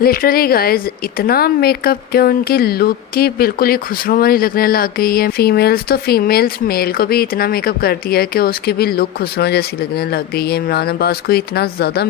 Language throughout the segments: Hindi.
लिटरली गाइज इतना मेकअप के उनकी लुक की बिल्कुल ही खुसरो वाली लगने लग गई है। फीमेल्स मेल को भी इतना मेकअप कर दिया है कि उसकी भी लुक खुसरो जैसी लगने लग गई है। इमरान अब्बास को इतना ज़्यादा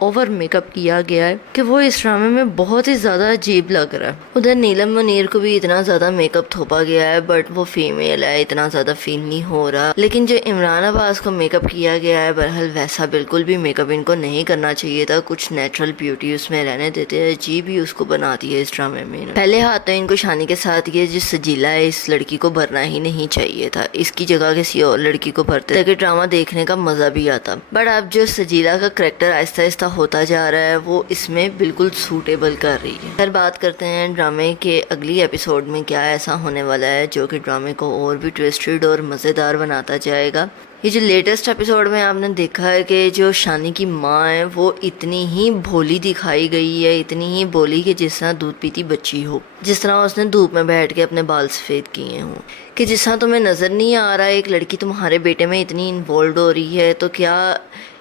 ओवर मेकअप किया गया है कि वो इस ड्रामे में बहुत ही ज़्यादा अजीब लग रहा है। उधर नीलम मुनीर को भी इतना ज़्यादा मेकअप थोपा गया है, बट वो फीमेल है, इतना ज़्यादा फील नहीं हो रहा। लेकिन जो इमरान अब्बास को मेकअप किया गया है, बहरहाल वैसा बिल्कुल भी मेकअप इनको नहीं करना चाहिए था। कुछ नेचुरल ब्यूटी उसमें रहने देते, अजीब ही उसको बना दिया इस ड्रामे में। पहले हाथ तो इनको शानी के साथ ये जो सजीला है इस लड़की को भरना ही नहीं चाहिए था, इसकी जगह किसी और लड़की को भरते ताकि ड्रामा देखने का मजा भी आता। बट अब जो सजीला का करैक्टर आहिस्ता आहिस्ता होता जा रहा है वो इसमें बिल्कुल सूटेबल कर रही है। फिर बात करते हैं ड्रामे के अगली एपिसोड में क्या ऐसा होने वाला है जो कि ड्रामे को और भी ट्विस्टेड और मज़ेदार बनाता जाएगा। ये जो लेटेस्ट एपिसोड में आपने देखा है कि जो शानी की माँ है वो इतनी ही भोली दिखाई गई है, इतनी ही भोली कि जिस तरह दूध पीती बच्ची हो, जिस तरह उसने धूप में बैठ के अपने बाल सफ़ेद किए हों, कि जिस तरह तुम्हें नज़र नहीं आ रहा है एक लड़की तुम्हारे बेटे में इतनी इन्वॉल्व हो रही है, तो क्या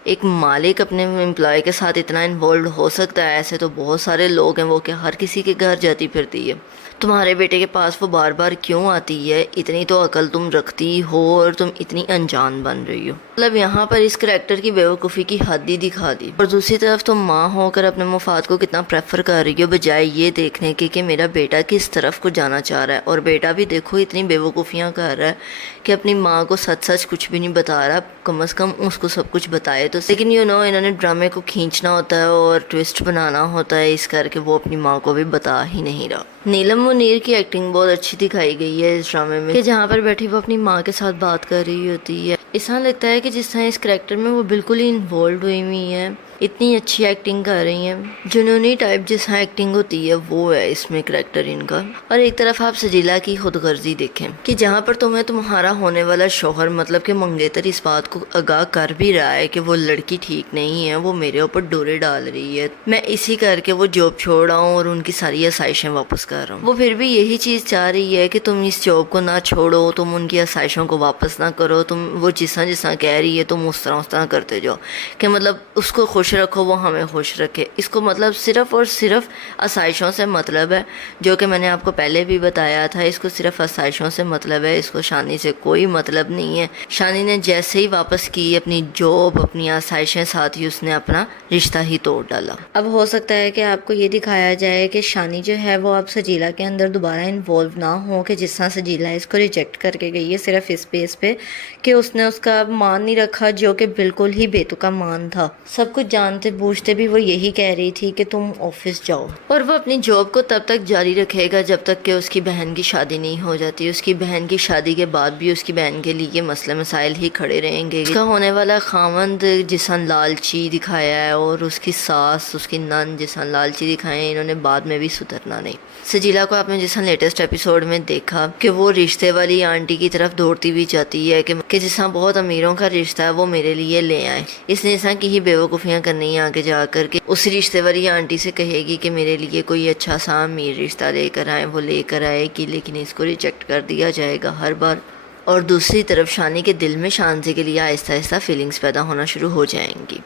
एक मालिक अपने एम्प्लॉय के साथ इतना इन्वॉल्व हो सकता है? ऐसे तो बहुत सारे लोग हैं, वो क्या हर किसी के घर जाती फिरती है? तुम्हारे बेटे के पास वो बार बार क्यों आती है? इतनी तो अकल तुम रखती हो और तुम इतनी अनजान बन रही हो। मतलब यहाँ पर इस करैक्टर की बेवकूफ़ी की हद ही दिखा दी। और दूसरी तरफ तुम माँ होकर अपने मुफाद को कितना प्रेफर कर रही हो बजाय ये देखने के कि मेरा बेटा किस तरफ को जाना चाह रहा है। और बेटा भी देखो इतनी बेवकूफ़ियाँ कर रहा है कि अपनी माँ को सच सच कुछ भी नहीं बता रहा, कम से कम उसको सब कुछ बताए तो। लेकिन इन्होंने ड्रामे को खींचना होता है और ट्विस्ट बनाना होता है, इस करके वो अपनी माँ को भी बता ही नहीं रहा। नीलम मुनीर की एक्टिंग बहुत अच्छी दिखाई गई है इस ड्रामे में, कि जहाँ पर बैठी वो अपनी माँ के साथ बात कर रही होती है। ऐसा लगता है कि जिस तरह इस करैक्टर में वो बिल्कुल ही इन्वॉल्व हुई हुई है, इतनी अच्छी एक्टिंग कर रही हैं। जुनूनी टाइप जैसा एक्टिंग होती है वो है इसमें करैक्टर इनका। और एक तरफ आप सजीला की खुदगर्जी देखें कि जहाँ पर तुम्हें तुम्हारा होने वाला शौहर मतलब कि मंगेतर इस बात को आगाह कर भी रहा है कि वो लड़की ठीक नहीं है, वो मेरे ऊपर डोरे डाल रही है, मैं इसी करके वो जॉब छोड़ रहा हूँ और उनकी सारी आसाइशें वापस कर रहा हूँ। वो फिर भी यही चीज़ चाह रही है कि तुम इस जॉब को ना छोड़ो, तुम उनकी आसाइशों को वापस ना करो, तुम वो जिस तरह कह रही है तुम उस तरह करते जाओ, कि मतलब उसको खुश रखो वो हमें खुश रखे। इसको मतलब सिर्फ और सिर्फ आसाइशों से मतलब है, जो कि मैंने आपको पहले भी बताया था। इसको सिर्फ आसाइशों से मतलब है, इसको शानी से कोई मतलब नहीं है। शानी ने जैसे ही वापस की अपनी जॉब, अपनी आसाइशें, साथ ही उसने अपना रिश्ता ही तोड़ डाला। अब हो सकता है कि आपको ये दिखाया जाए कि शानी जो है वो अब सजीला के अंदर दोबारा इन्वॉल्व ना हो, कि जिस तरह सजीला इसको रिजेक्ट करके गई है सिर्फ इस बेस पे कि उसने उसका मान नहीं रखा, जो कि बिल्कुल ही बेतुका मान था। सब कुछ जानते बूझते भी वो यही कह रही थी कि तुम ऑफिस जाओ, और वो अपनी जॉब को तब तक जारी रखेगा जब तक कि उसकी बहन की शादी नहीं हो जाती। उसकी बहन की शादी के बाद भी उसकी बहन के लिए मसले मसाइल ही खड़े रहेंगे। इसका होने वाला खामंद जिसन लालची दिखाया है और उसकी सास, उसकी नन जिसन लालची दिखाए हैं, इन्होंने बाद में भी सुधरना नहीं। सजीला को आपने जिसन लेटेस्ट एपिसोड में देखा कि वो रिश्ते वाली आंटी की तरफ दौड़ती भी जाती है कि जिस बहुत अमीरों का रिश्ता है वो मेरे लिए ले आए। इसने ऐसा की ही बेवकूफ़ियाँ करनी है आगे जाकर के उस रिश्ते वाली आंटी से कहेगी कि मेरे लिए कोई अच्छा सा अमीर रिश्ता लेकर आए, वो लेकर आएगी, लेकिन इसको रिजेक्ट कर दिया जाएगा हर बार। और दूसरी तरफ शानी के दिल में शानजी के लिए आहिस्ता आहिस्ता फीलिंग्स पैदा होना शुरू हो जाएंगी।